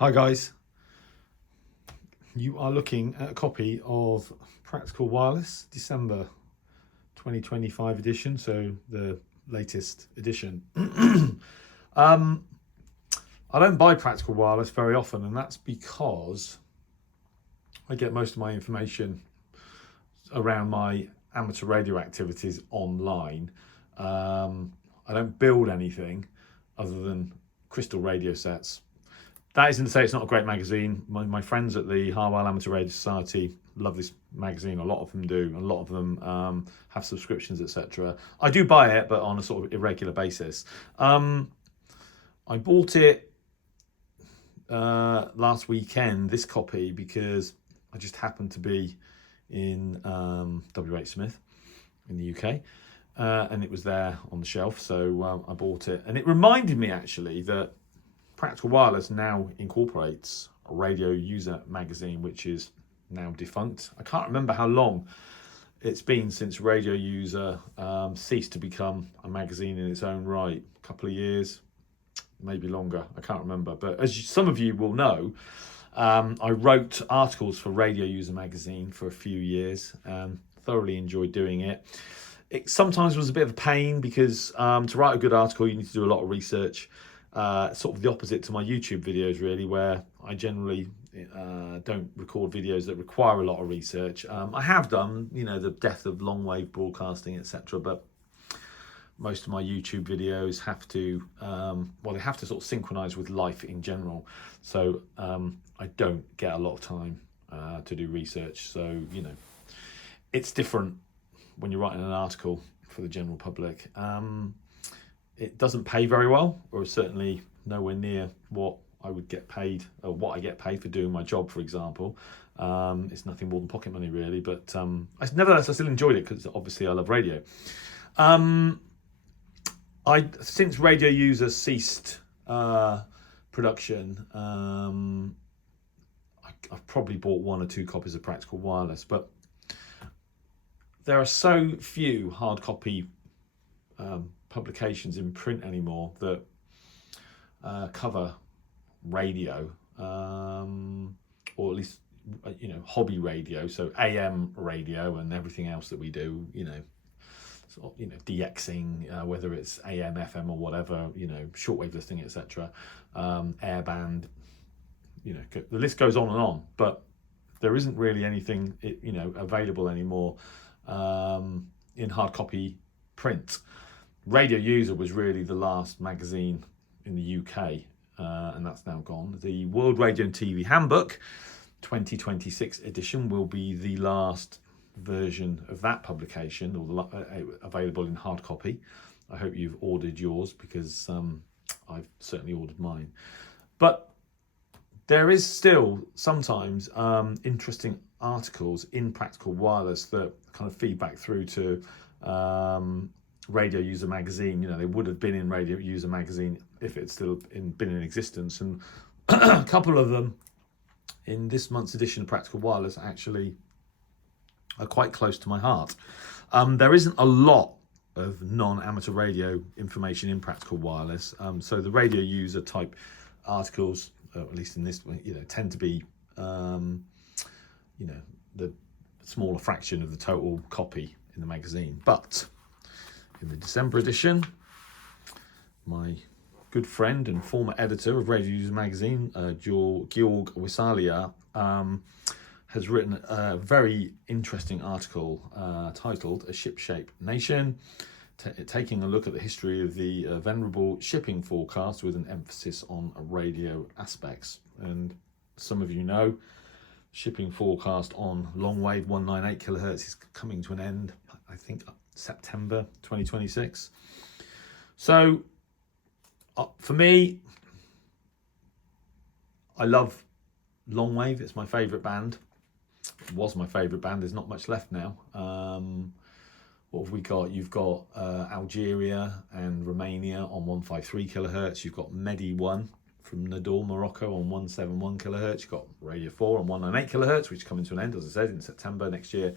Hi guys, you are looking at a copy of Practical Wireless December 2025 edition, so the latest edition. I don't buy Practical Wireless very often, and that's because I get most of my information around my amateur radio activities online. I don't build anything other than crystal radio sets. That isn't to say it's not a great magazine. My friends at the Harwell Amateur Radio Society love this magazine. A lot of them do. A lot of them have subscriptions, etc. I do buy it, but on a sort of irregular basis. I bought it last weekend, this copy, because I just happened to be in WH Smith in the UK. And it was there on the shelf, so I bought it. And it reminded me actually that Practical Wireless now incorporates a RadioUser magazine, which is now defunct. I can't remember how long it's been since RadioUser ceased to become a magazine in its own right. A couple of years, maybe longer. I can't remember. But as some of you will know, I wrote articles for RadioUser magazine for a few years and thoroughly enjoyed doing it. It sometimes was a bit of a pain because to write a good article, you need to do a lot of research. Sort of the opposite to my YouTube videos, really, where I generally don't record videos that require a lot of research. I have done, the death of long wave broadcasting, etc. But most of my YouTube videos have to, they have to sort of synchronize with life in general. So I don't get a lot of time to do research. So, it's different when you're writing an article for the general public. It doesn't pay very well, or certainly nowhere near what I would get paid, or what I get paid for doing my job, for example. It's nothing more than pocket money, really. But nevertheless, I still enjoyed it because obviously I love radio. Since RadioUser ceased production, I've probably bought one or two copies of Practical Wireless, but there are so few hard copy publications in print anymore that cover radio, or at least hobby radio, so AM radio and everything else that we do, DXing, whether it's AM, FM, or whatever, shortwave listening, etc. Airband, the list goes on and on, but there isn't really anything available anymore in hard copy print. RadioUser was really the last magazine in the UK, and that's now gone. The World Radio and TV Handbook 2026 edition will be the last version of that publication, or available in hard copy. I hope you've ordered yours, because I've certainly ordered mine. But there is still sometimes interesting articles in Practical Wireless that kind of feed back through to RadioUser magazine. They would have been in RadioUser magazine if it's still been in existence, and a couple of them in this month's edition of Practical Wireless actually are quite close to my heart. There isn't a lot of non-amateur radio information in Practical Wireless, so the RadioUser type articles, at least in this, tend to be the smaller fraction of the total copy in the magazine. But in the December edition, my good friend and former editor of RadioUser magazine, Georg Wisalia, has written a very interesting article titled "A Ship-Shaped Nation," taking a look at the history of the venerable shipping forecast with an emphasis on radio aspects. And some of you know, shipping forecast on long wave 198 kilohertz is coming to an end, I think September 2026. So for me, I love long wave. It's my favorite band. It was my favorite band. There's not much left now. What have we got? You've got Algeria and Romania on 153 kilohertz. You've got Medi 1 from Nador, Morocco on 171 kilohertz. You've got Radio 4 on 198 kilohertz, which is coming to an end, as I said, in September next year.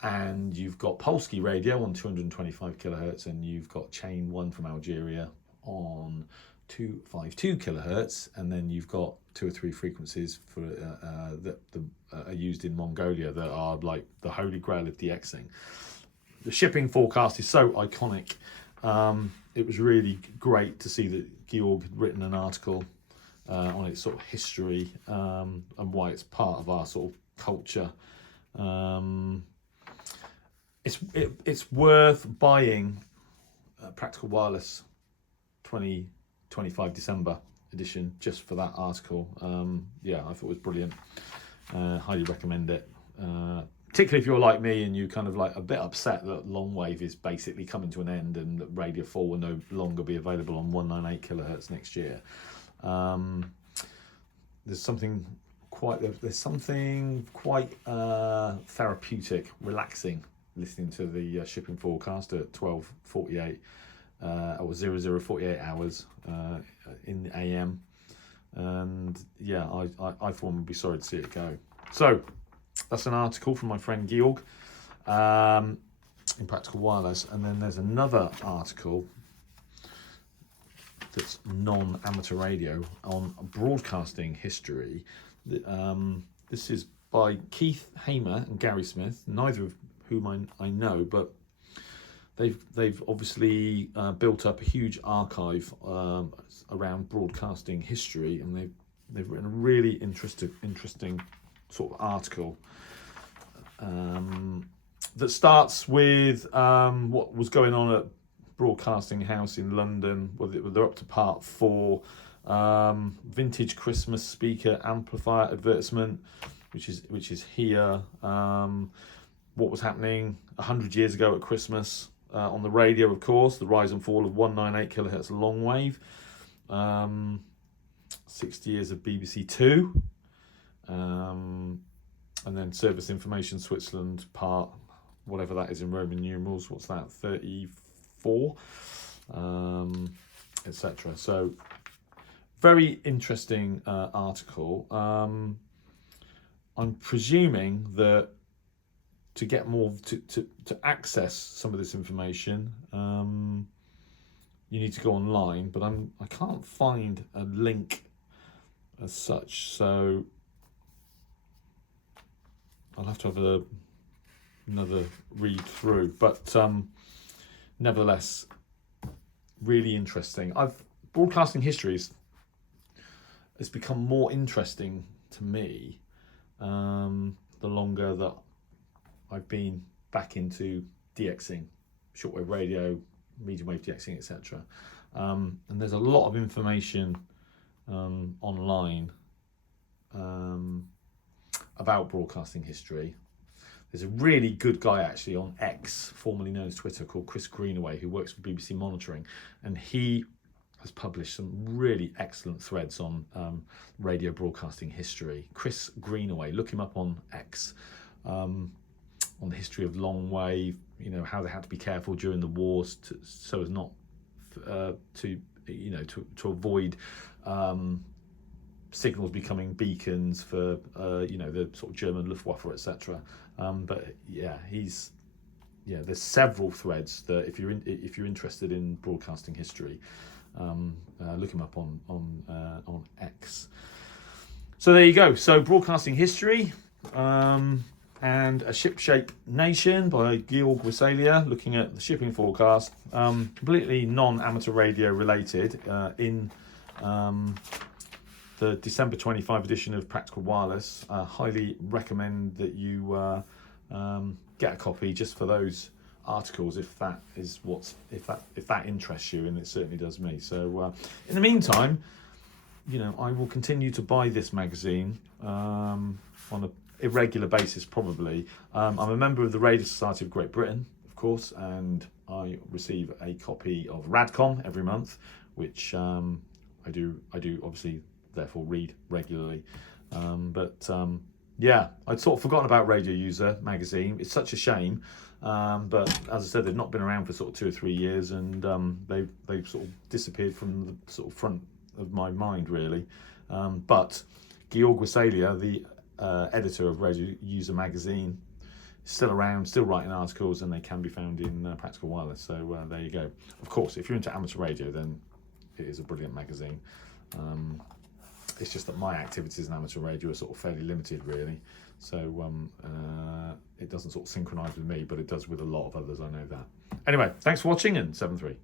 And you've got Polski Radio on 225 kilohertz, and you've got Chain 1 from Algeria on 252 kilohertz, and then you've got 2 or 3 frequencies for that are used in Mongolia that are like the holy grail of DXing. The shipping forecast is so iconic. It was really great to see that Georg had written an article on its sort of history and why it's part of our sort of culture. It's worth buying Practical Wireless 2025 December edition just for that article. Yeah, I thought it was brilliant. Highly recommend it. Particularly if you're like me and you kind of like a bit upset that long wave is basically coming to an end and that Radio 4 will no longer be available on 198 kilohertz next year. There's something quite therapeutic, relaxing listening to the shipping forecast at 12:48 or 00:48 hours in the AM, and yeah, I for one would be sorry to see it go. So that's an article from my friend Georg in Practical Wireless, and then there's another article that's non-amateur radio on broadcasting history. This is by Keith Hamer and Gary Smith, neither of whom I know, but they've obviously built up a huge archive around broadcasting history, and they've written a really interesting sort of article that starts with what was going on at Broadcasting House in London. Well, they're up to part 4, vintage Christmas speaker amplifier advertisement, which is here. What was happening 100 years ago at Christmas on the radio, of course, the rise and fall of 198 kilohertz long wave. 60 years of BBC Two, and then Service Information Switzerland part, whatever that is in Roman numerals. What's that? 34, etc. So very interesting article. I'm presuming that to get more to access some of this information, you need to go online, but I can't find a link as such, so I'll have to have another read through. But nevertheless, really interesting. Broadcasting history has become more interesting to me the longer that I've been back into DXing, shortwave radio, medium wave DXing, etc. And there's a lot of information online about broadcasting history. There's a really good guy actually on X, formerly known as Twitter, called Chris Greenaway, who works for BBC Monitoring, and he has published some really excellent threads on radio broadcasting history. Chris Greenaway, look him up on X, on the history of long wave, how they had to be careful during the wars so as not to avoid signals becoming beacons for the sort of German Luftwaffe, etc. But yeah, there's several threads that if you're interested in broadcasting history, look him up on X. So there you go. So broadcasting history and A Shipshape Nation by Georg Wiesalia, looking at the shipping forecast, completely non-amateur radio related, in the December 25 edition of Practical Wireless. Highly recommend that you get a copy just for those articles if that interests you, and it certainly does me. So in the meantime, I will continue to buy this magazine on an irregular basis probably. I'm a member of the Radio Society of Great Britain, of course, and I receive a copy of Radcom every month, which I do obviously therefore read regularly. Yeah, I'd sort of forgotten about RadioUser magazine. It's such a shame, but as I said, they've not been around for sort of 2 or 3 years, and they've sort of disappeared from the sort of front of my mind really. But Georg Wiesalia, the editor of RadioUser magazine, is still around, still writing articles, and they can be found in Practical Wireless. So there you go. Of course, if you're into amateur radio, then it is a brilliant magazine. It's just that my activities in amateur radio are sort of fairly limited, really. So it doesn't sort of synchronise with me, but it does with a lot of others. I know that. Anyway, thanks for watching, and 7-3.